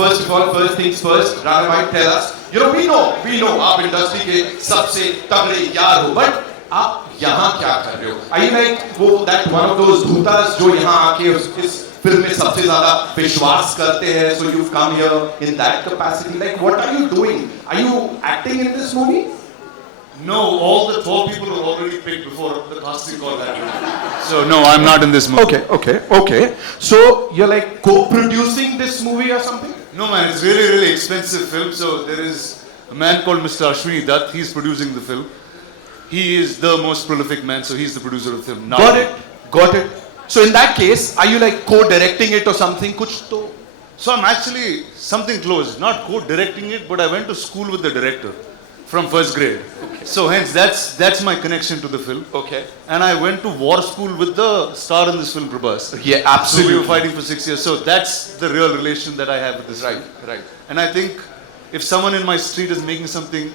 first of all, first things first, Rana might tell us, we know, आप industry के सबसे तगड़े यार हो, but आप यहाँ क्या कर रहे हो? Are you like that one of those धूतास जो यहाँ आके इस फिल्म में सबसे ज़्यादा विश्वास करते हैं? So you've come here in that capacity. Like, what are you doing? Are you acting in this movie? No, all the 4 people were already picked before the casting call happened. So no, I'm not in this movie. Okay. So you're like co-producing this movie or something? No man, it's really expensive film. So there is a man called Mr. Ashwini Dutt. He's producing the film. He is the most prolific man, so he's the producer of the film. Got it. So in that case, are you like co-directing it or something? Kuch to? So I'm actually something close. Not co-directing it, but I went to school with the director from first grade. Okay. So hence that's my connection to the film. Okay. And I went to war school with the star in this film, Prabhas. Yeah, absolutely. So we were fighting for 6 years. So that's the real relation that I have with this film. Right. And I think if someone in my street is making something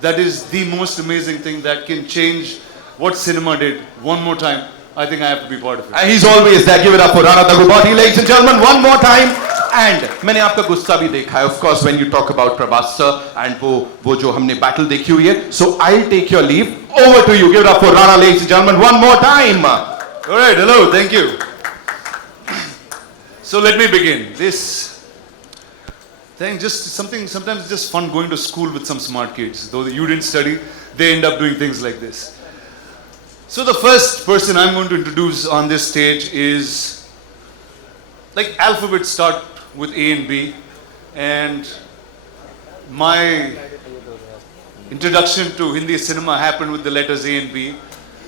that is the most amazing thing that can change what cinema did one more time, I think I have to be part of it. And he's always there. Give it up for Rana Daggubati, ladies and gentlemen, one more time. And मैंने आपका गुस्सा भी देखा है, of course, when you talk about Prabhas sir and वो जो हमने battle देखी हुई है. So I'll take your leave. Over to you. Give it up for Rana, ladies and gentlemen, one more time. All right, hello, thank you. So let me begin. This thing, just something, sometimes it's just fun going to school with some smart kids. Though you didn't study, they end up doing things like this. So the first person I'm going to introduce on this stage is, like alphabets start with A and B, and my introduction to Hindi cinema happened with the letters A and B,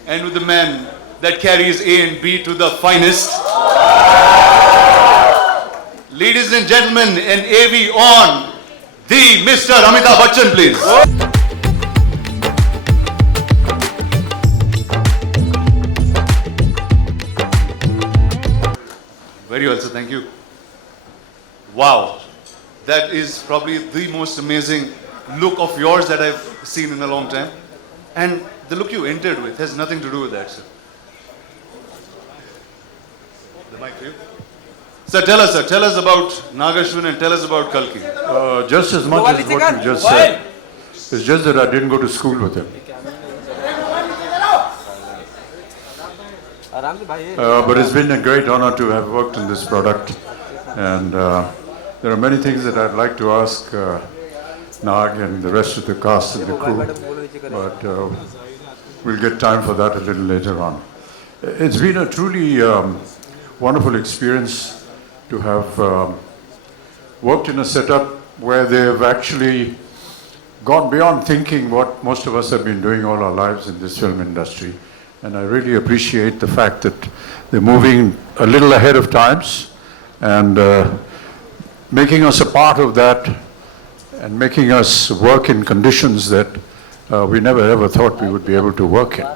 and with the man that carries A and B to the finest. Ladies and gentlemen, an AV on, the Mr. Amitabh Bachchan, please. Very well, sir. Thank you. Wow. That is probably the most amazing look of yours that I've seen in a long time. And the look you entered with has nothing to do with that, sir. The mic for you. Sir, tell us about Nagashwin and tell us about Kalki. Just as much as what you just said. It's just that I didn't go to school with him. But it's been a great honor to have worked in this product. And there are many things that I'd like to ask Nag and the rest of the cast and the crew. But we'll get time for that a little later on. It's been a truly wonderful experience to have worked in a setup where they have actually gone beyond thinking what most of us have been doing all our lives in this film industry. And I really appreciate the fact that they're moving a little ahead of times and making us a part of that and making us work in conditions that we never ever thought we would be able to work in.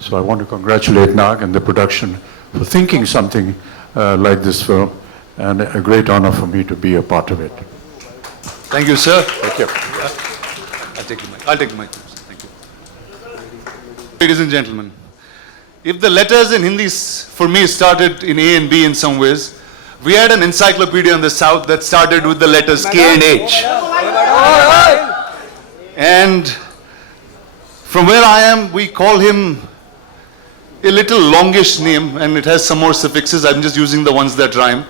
So I want to congratulate Nag and the production for thinking something like this film, and a great honor for me to be a part of it. Thank you, sir. Thank you. I'll take the mic. Thank you. Ladies and gentlemen, if the letters in Hindi for me started in A and B in some ways, we had an encyclopedia in the South that started with the letters K and H. And from where I am, we call him a little longish name, and it has some more suffixes. I'm just using the ones that rhyme.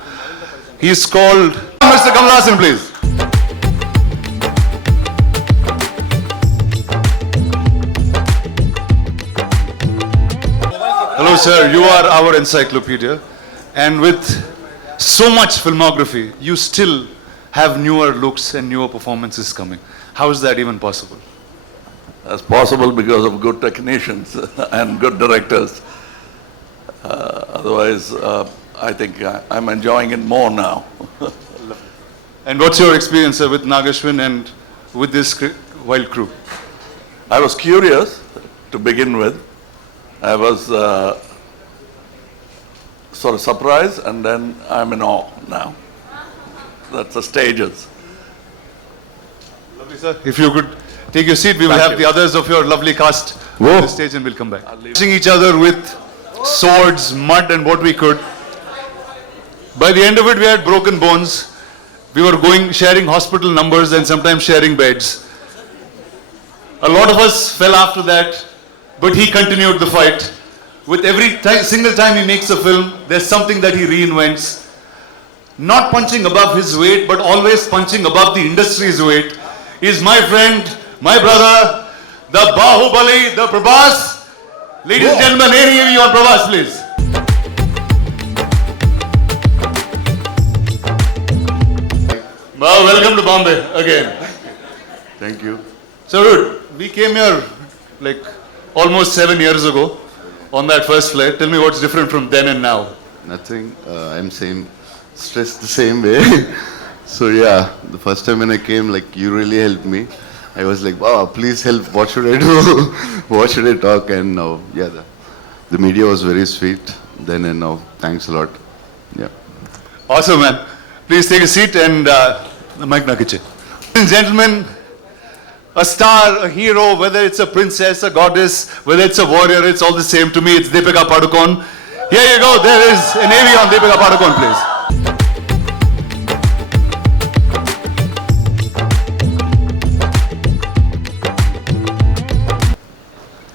He's called Mr. Kamal Hassan, please. Hello, sir. You are our encyclopedia, and with so much filmography, you still have newer looks and newer performances coming. How is that even possible? That's possible because of good technicians and good directors. Otherwise, I think I'm enjoying it more now. And what's your experience, sir, with Nagashwin and with this wild crew? I was curious to begin with. I was sort of surprised, and then I'm in awe now. That's the stages. Lovely, sir. If you could take your seat, we will have the others of your lovely cast on the stage and we'll come back. Pushing each other with swords, mud and what we could. By the end of it, we had broken bones. We were sharing hospital numbers and sometimes sharing beds. A lot of us fell after that, but he continued the fight. With every single time he makes a film, there's something that he reinvents. Not punching above his weight, but always punching above the industry's weight. Is my friend, my brother, the Bahubali, the Prabhas. Ladies and gentlemen, any on Prabhas, please. Well, welcome to Bombay again. Thank you. So, dude, we came here like almost 7 years ago on that first flight. Tell me what's different from then and now. Nothing. I'm stressed the same way. So yeah, the first time when I came, like you really helped me. I was like, wow, please help. What should I do? What should I talk? And now, yeah, the media was very sweet then and now. Thanks a lot. Yeah. Awesome, man. Please take a seat and the mic nakiche. Ladies and gentlemen, a star, a hero, whether it's a princess, a goddess, whether it's a warrior, it's all the same. To me, it's Deepika Padukone. Here you go. There is an AV on Deepika Padukone, please.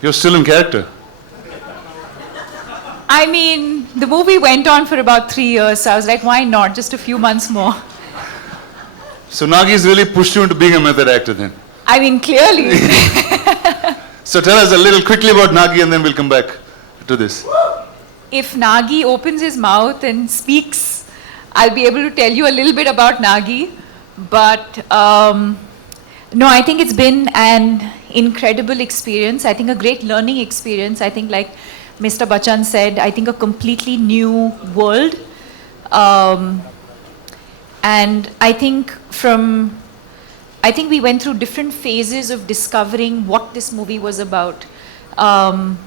You're still in character. I mean, the movie went on for about 3 years, so I was like, why not? Just a few months more. So Nagi's really pushed you into being a method actor then? I mean, clearly. So tell us a little quickly about Nagi and then we'll come back to this. If Nagi opens his mouth and speaks, I'll be able to tell you a little bit about Nagi. But no, I think it's been an incredible experience. I think a great learning experience. I think like Mr. Bachchan said, I think a completely new world. And I think we went through different phases of discovering what this movie was about. But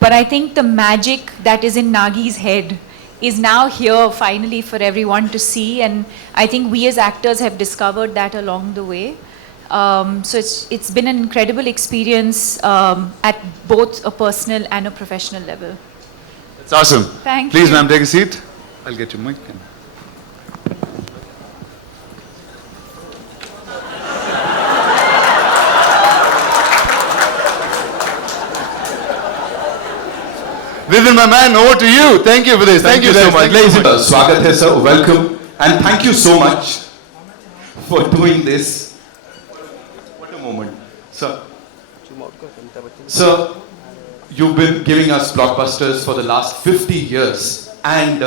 I think the magic that is in Nagi's head is now here finally for everyone to see, and I think we as actors have discovered that along the way. So it's been an incredible experience at both a personal and a professional level. That's awesome. Thank Please, you. ma'am, take a seat. I'll get your mic. Vivin, my man, over to you. Thank you for this. Thank you so much. Ladies and gentlemen, Swagat hai sir, welcome, and thank you so much for doing this. What a moment. Sir, you've been giving us blockbusters for the last 50 years, and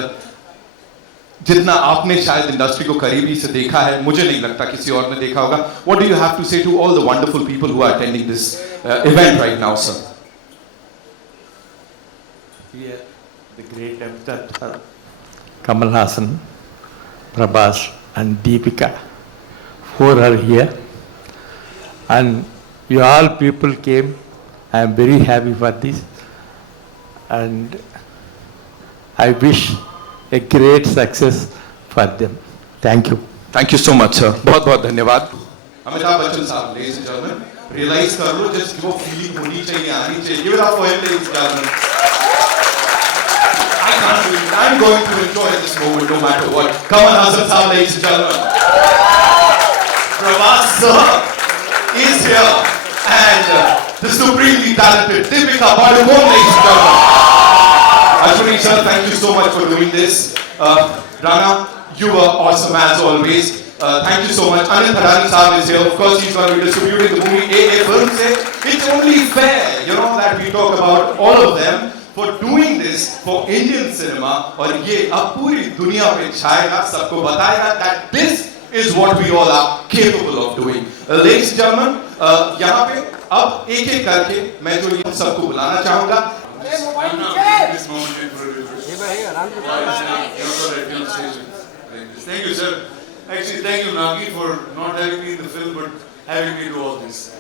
जितना आपने शायद industry को करीबी से देखा है, मुझे नहीं लगता किसी और ने देखा होगा. What do you have to say to all the wonderful people who are attending this event right now, sir? Yeah, the great actor Kamal Hassan, Prabhas and Deepika, 4 are here, and you all people came. I am very happy for this, and I wish a great success for them. Thank you. Thank you so much, sir. बहुत बहुत धन्यवाद. Amitabh Bachchan साहब, ladies and gentlemen, realize कर लो just वो feeling होनी चाहिए, आनी चाहिए. Give it up for him, ladies and gentlemen. I can't believe it. I'm going to enjoy this moment no matter what. Kamal Hassan साहब, ladies and gentlemen. Prabhas sir is here, and the supremely talented Deepika Padukone, ladies and gentlemen. Ashwini sir, thank you so much for doing this. Rana, you were awesome as always. Thank you so much. Anil Thadani sahab is here. Of course, he's going to be distributing the movie AA Film. It's only fair, that we talk about all of them for doing this for Indian cinema. And ये अब पूरी दुनिया में छाएगा, सबको बताएगा that this is what we all are capable of doing. Ladies and gentlemen, यहाँ पे अब एक-एक करके मैं जो इन सबको बुलाना चाहूँगा. Thank you, sir. Actually, thank you, Nagi, for not having me in the film, but having me do all this.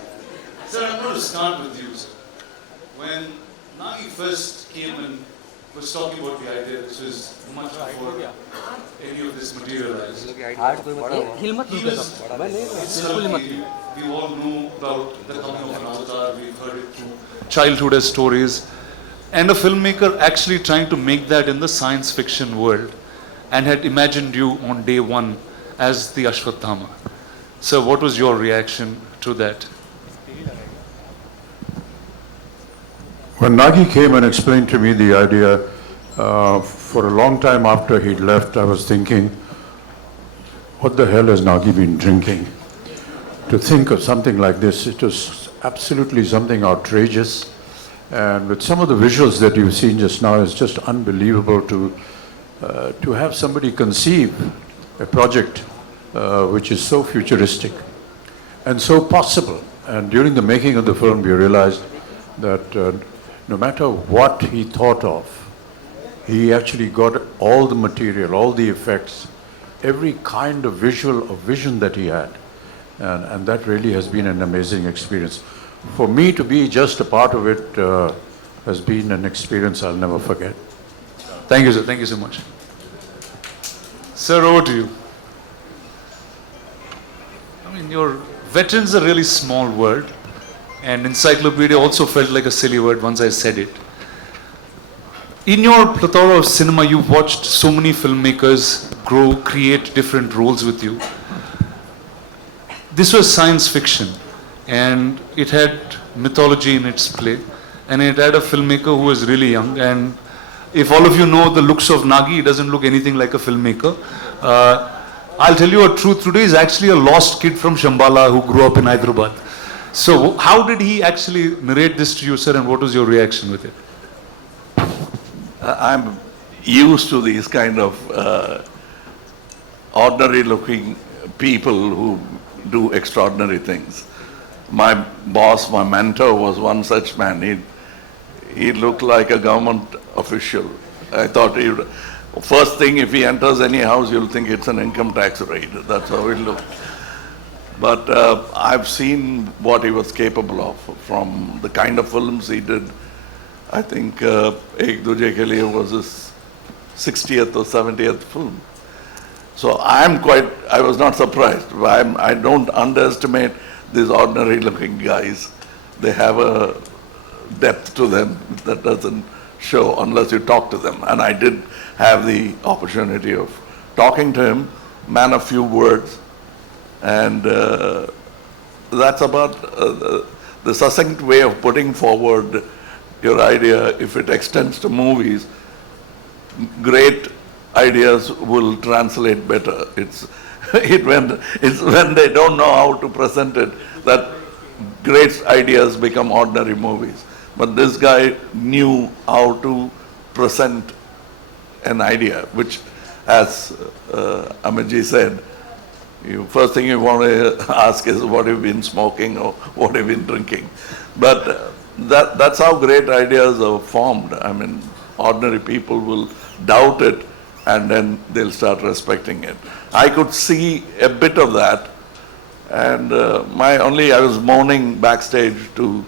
Sir, I'm going to start with you, sir. When Nagi first came and was talking about the idea, this was much before any of this materialized. We all know about the coming of an avatar, we've heard it through childhood as stories, and a filmmaker actually trying to make that in the science fiction world. and had imagined you on day one as the Ashwatthama. So what was your reaction to that? When Nagi came and explained to me the idea, for a long time after he'd left, I was thinking, what the hell has Nagi been drinking? To think of something like this, it was absolutely something outrageous. And with some of the visuals that you've seen just now, it's just unbelievable to have somebody conceive a project which is so futuristic and so possible. And during the making of the film, we realized that no matter what he thought of, he actually got all the material, all the effects, every kind of vision that he had. And that really has been an amazing experience. For me to be just a part of it has been an experience I'll never forget. Thank you, sir. Thank you so much. Sir, over to you. I mean, your veterans are a really small word, and encyclopedia also felt like a silly word once I said it. In your plethora of cinema, you've watched so many filmmakers grow, create different roles with you. This was science fiction, and it had mythology in its play, and it had a filmmaker who was really young. And if all of you know the looks of Nagi, he doesn't look anything like a filmmaker. I'll tell you a truth today, he's actually a lost kid from Shambhala who grew up in Hyderabad. So how did he actually narrate this to you, sir, and what was your reaction with it? I'm used to these kind of ordinary looking people who do extraordinary things. My boss, my mentor was one such man. He looked like a government official. I thought first thing, if he enters any house, you'll think it's an income tax raid. That's how it looked. But I've seen what he was capable of from the kind of films he did. I think Ek Duje Ke Liye was his 60th or 70th film. So I was not surprised. I don't underestimate these ordinary looking guys. They have a depth to them that doesn't show unless you talk to them. And I did have the opportunity of talking to him, man of few words. And that's about the succinct way of putting forward your idea. If it extends to movies, great ideas will translate better. It's when they don't know how to present it that great ideas become ordinary movies. But this guy knew how to present an idea, which, as Amitji said, first thing you want to ask is what have you been smoking or what have you been drinking. But that's how great ideas are formed. I mean, ordinary people will doubt it and then they'll start respecting it. I could see a bit of that, and I was moaning backstage to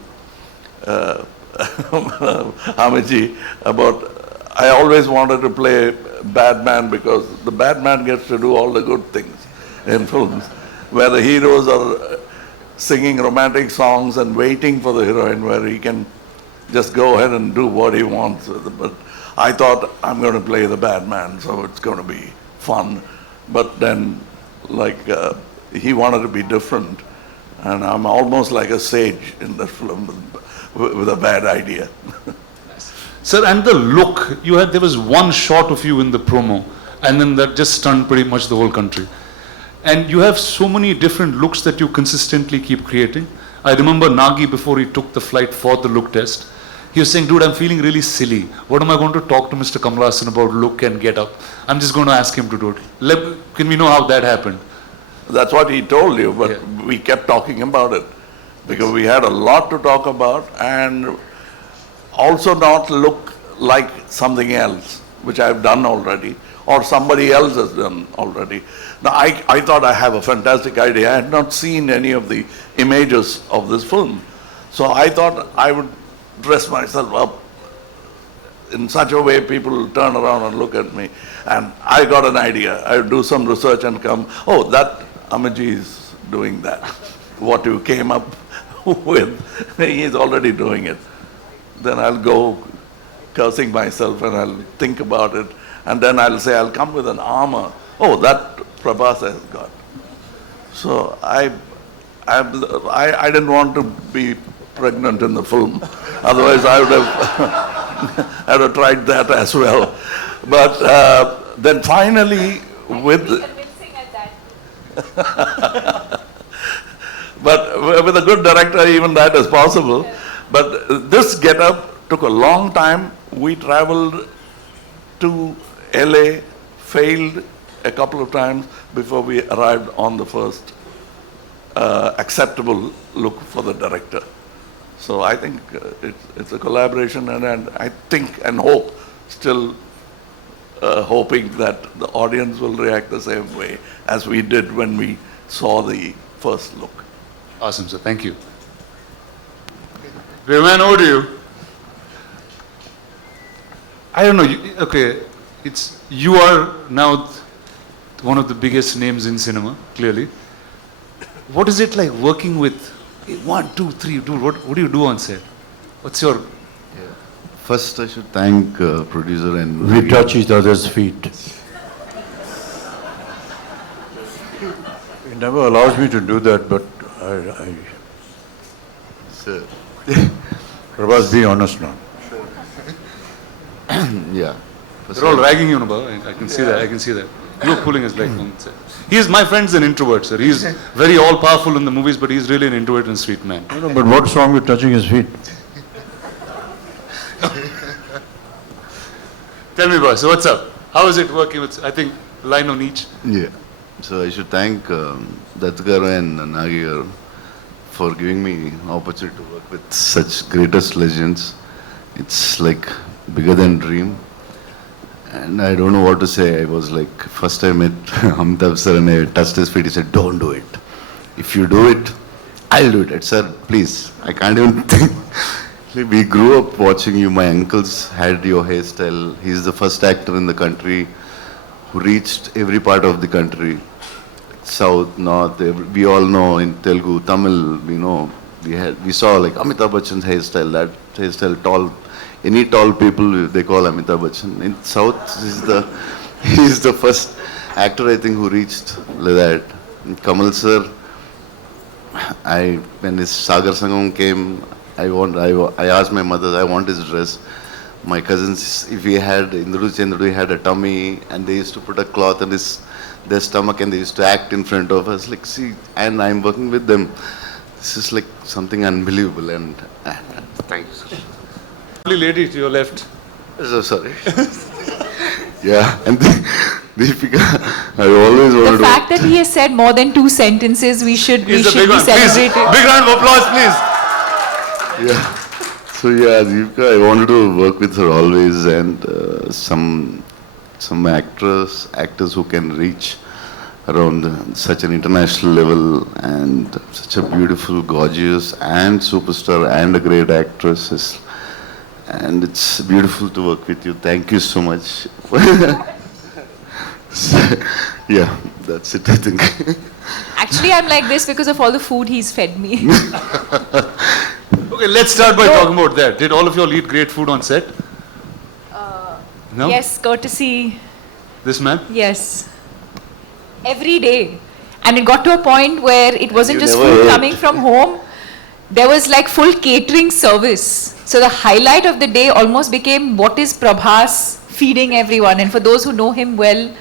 Amitji about, I always wanted to play bad man because the bad man gets to do all the good things in films, where the heroes are singing romantic songs and waiting for the heroine, where he can just go ahead and do what he wants. But I thought, I'm going to play the bad man, so it's going to be fun. But then, he wanted to be different, and I'm almost like a sage in the film with a bad idea. Sir, and the look, there was one shot of you in the promo, and then that just stunned pretty much the whole country. And you have so many different looks that you consistently keep creating. I remember Nagi, before he took the flight for the look test, he was saying, dude, I'm feeling really silly. What am I going to talk to Mr. Kamal Hassan about look and get up? I'm just going to ask him to do it. Can we know how that happened? That's what he told you, but we kept talking about it because we had a lot to talk about, and also not look like something else, which I've done already, or somebody else has done already. Now, I thought I have a fantastic idea. I had not seen any of the images of this film. So I thought I would dress myself up in such a way people will turn around and look at me. And I got an idea. I would do some research and come, oh, that Amitji is doing that. What you came up with, he is already doing it. Then I'll go cursing myself and I'll think about it. And then I'll say, I'll come with an armor. Oh, that Prabhas has got. So I didn't want to be pregnant in the film. Otherwise, I would have, I would have tried that as well. But then finally, with... But with a good director, even that is possible. But this get-up took a long time. We traveled to LA, failed a couple of times before we arrived on the first acceptable look for the director. So I think it's a collaboration, and I think and hope, still hoping that the audience will react the same way as we did when we saw the first look. Awesome, sir. Thank you. Rehman, over to you. I don't know. Okay, you are now one of the biggest names in cinema, clearly. What is it like working with 1, 2, 3? What do you do on set? What's your... First, I should thank producer and... We touch each other's feet. He never allows me to do that, but I Sir. Prabhas, be honest now. Yeah. They're all ragging you, Baba. I can see that. I can see that. You're pulling his leg on set. My friend's an introvert, sir. He's very all-powerful in the movies, but he's really an introvert and sweet man. No, but what's wrong with touching his feet? Tell me, boss, what's up? How is it working with, I think, line on each? Yeah. So I should thank Dattagaru and Nagi for giving me opportunity to work with such greatest legends. It's like bigger than dream. And I don't know what to say. I was like, first I met Amitabh sir and I touched his feet. He said, don't do it. If you do it, I'll do it. I said, sir, please. I can't even think. We grew up watching you. My uncles had your hairstyle. He's the first actor in the country who reached every part of the country. South, North, we all know in Telugu, Tamil, we know, we saw like Amitabh Bachchan's hairstyle, that hairstyle, tall, any tall people they call Amitabh Bachchan. In South, he's the first actor I think who reached like that. And Kamal sir, when his Sagar Sangam came, I asked my mother, I want his dress. My cousins, if we had, Indru Chandru had a tummy and they used to put a cloth on their stomach and they used to act in front of us. Like, see, and I'm working with them. This is like something unbelievable and thank you, sir. Lovely lady to your left. So sorry. Yeah, and Deepika, I always wanted to... The fact that he has said more than 2 sentences, we should be celebrating. Please, big round of applause, please. Yeah. So yeah, Deepika, I wanted to work with her always, and some actors who can reach around such an international level, and such a beautiful, gorgeous, and superstar, and a great actress. And it's beautiful to work with you. Thank you so much. Yeah, that's it, I think. Actually, I'm like this because of all the food he's fed me. Okay, let's start by talking about that. Did all of you all eat great food on set? No? Yes, courtesy. This man? Yes. Every day. And it got to a point where it wasn't You just never food ate. coming from home. There was like full catering service. So the highlight of the day almost became what is Prabhas feeding everyone. And for those who know him well,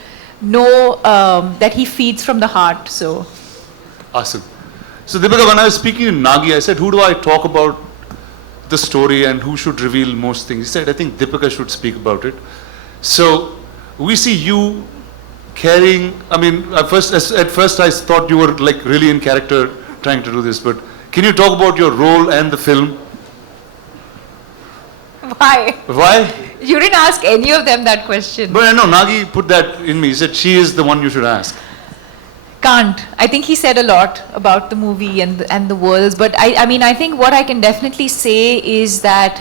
know that he feeds from the heart. So. Awesome. So Deepika, when I was speaking to Nagi, I said, who do I talk about the story and who should reveal most things? He said, I think Deepika should speak about it. So we see you carrying, I mean, at first I thought you were like really in character trying to do this, but can you talk about your role and the film? Why? Why? You didn't ask any of them that question. But I know Nagi put that in me. He said she is the one you should ask. Can't. I think he said a lot about the movie and the worlds, but I mean, I think what I can definitely say is that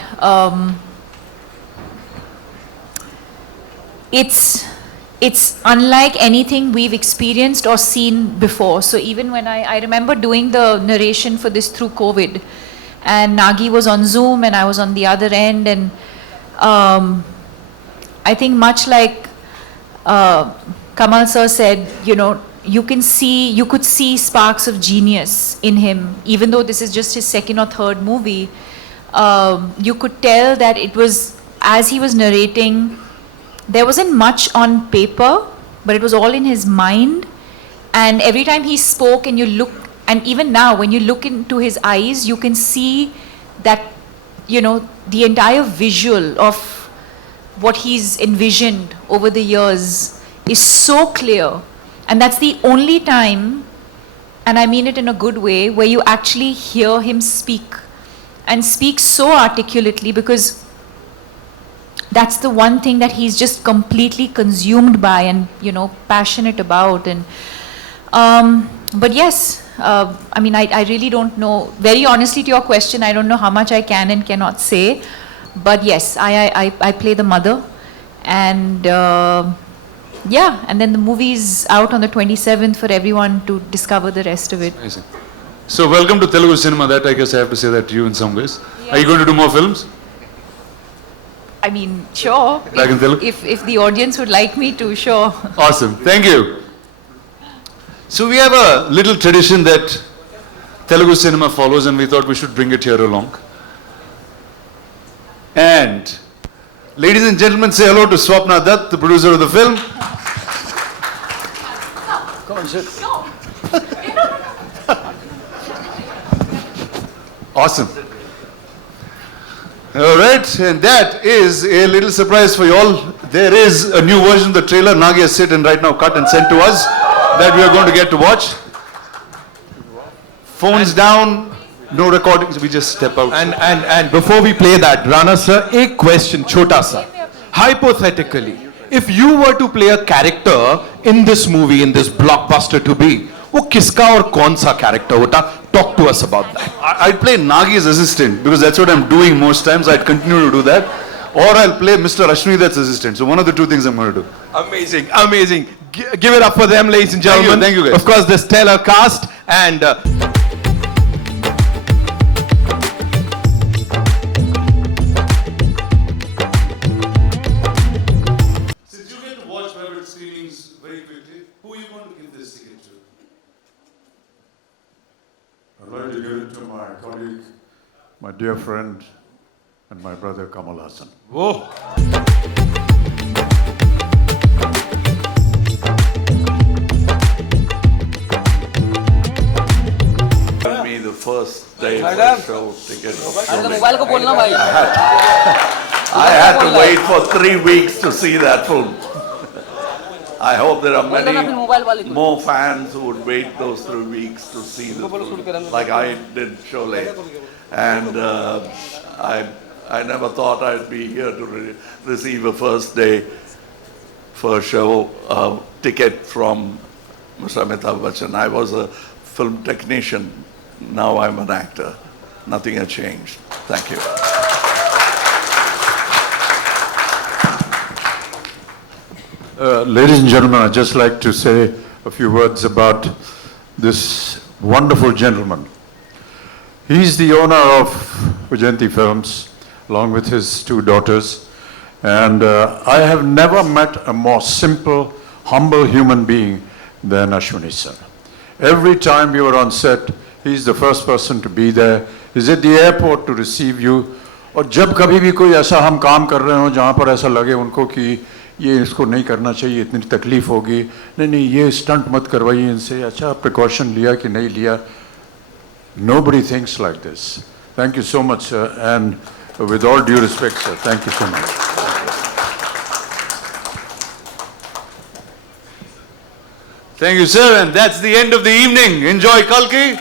it's unlike anything we've experienced or seen before. So even when I remember doing the narration for this through COVID, and Nagi was on Zoom and I was on the other end, and I think much like Kamal sir said, you know, you could see sparks of genius in him, even though this is just his second or third movie. You could tell that it was, as he was narrating, there wasn't much on paper, but it was all in his mind. And every time he spoke and you look, and even now when you look into his eyes, you can see that, you know, the entire visual of what he's envisioned over the years is so clear. And that's the only time, and I mean it in a good way, where you actually hear him speak, and speak so articulately, because that's the one thing that he's just completely consumed by and, you know, passionate about. And but yes, I mean, I really don't know, very honestly to your question, I don't know how much I can and cannot say, but yes, I play the mother. And yeah, and then the movie's out on the 27th for everyone to discover the rest of it. Amazing. So welcome to Telugu cinema. That I guess I have to say that to you in some ways. Yeah. Are you going to do more films? I mean, sure. If the audience would like me to, sure. Awesome. Thank you. So we have a little tradition that Telugu cinema follows, and we thought we should bring it here along. And ladies and gentlemen, say hello to Swapna Dutt, the producer of the film. Come on, sit. Awesome. All right, and that is a little surprise for you all. There is a new version of the trailer. Nagi has sit and right now cut and sent to us that we are going to get to watch. Phones down, no recordings, we just step out. And before we play that, Rana sir, a question, chota sa. Hypothetically, if you were to play a character in this movie, in this blockbuster to be, वो किसका और कौन सा character होता? Talk to us about that. I'd play Nagi's assistant because that's what I'm doing most times. I'd continue to do that. Or I'll play Mr. Ashwini-Dutt's assistant. So one of the two things I'm going to do. Amazing, amazing. Give it up for them, ladies and gentlemen. Thank you guys. Of course, the stellar cast and... Since you get to watch private screenings very quickly, who are you going to give this ticket to? I'd like to give it to my colleague, my dear friend, and my brother Kamal Hassan. Whoa. Give me the first day for the show ticket. I had to wait for 3 weeks to see that film. I hope there are many more fans who would wait those 3 weeks to see the film, like I did Sholay. And I never thought I'd be here to receive a first day first show ticket from Mr. Amitabh Bachchan. I was a film technician, now I'm an actor. Nothing has changed. Thank you. Ladies and gentlemen, I'd just like to say a few words about this wonderful gentleman. He's the owner of Vijayanti Films, along with his 2 daughters. And I have never met a more simple, humble human being than Ashwini sir. Every time we were on set, he's the first person to be there. He's at the airport to receive you. और जब कभी भी कोई ऐसा हम काम कर रहे हो जहाँ पर ऐसा लगे उनको कि ये इसको नहीं करना चाहिए, इतनी तकलीफ होगी, नहीं ये स्टंट मत करवाइए इनसे, अच्छा प्रिकॉशन लिया कि नहीं लिया. Nobody thinks like this. Thank you so much, sir, and with all due respect, sir, thank you so much. Thank you, sir, and that's the end of the evening. Enjoy Kalki.